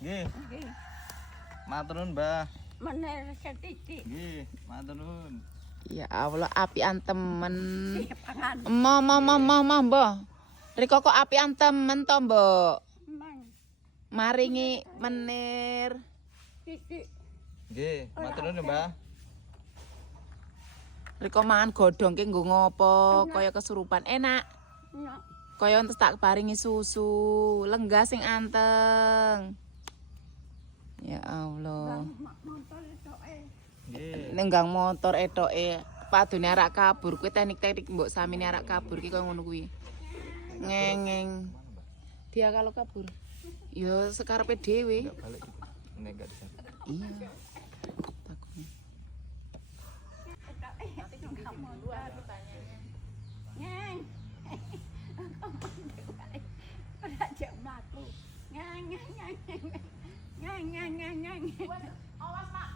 Nggih. Nggih. Matur nuwun, Mbah. Mener setitik. Nggih, matur nuwun. Ya Allah, apian temen. Pangan. Mbah. Riko kok apian temen to, Mbok. Mang. Maringi menir. Titik. Nggih, matur nuwun, Mbah. Riko mangan godhong ki nggo ngopo? Kaya kesurupan. Enak. Nak. Kaya entes tak paringi susu, lenggah sing anteng. Ya Allah. Motor itu Nggih. Nenggang motor etoke padune arak kabur kuwi teknik-teknik mbok samine arak kabur ki koyo ngono kuwi. Ngengeng. Dia kalau kabur. Ya sekarepe dhewe. Enggak balik gitu. Nek enggak di sana. Iya. Takutnya. Ngang. Ora jek mlaku. Ngang. Ngang. Awas mak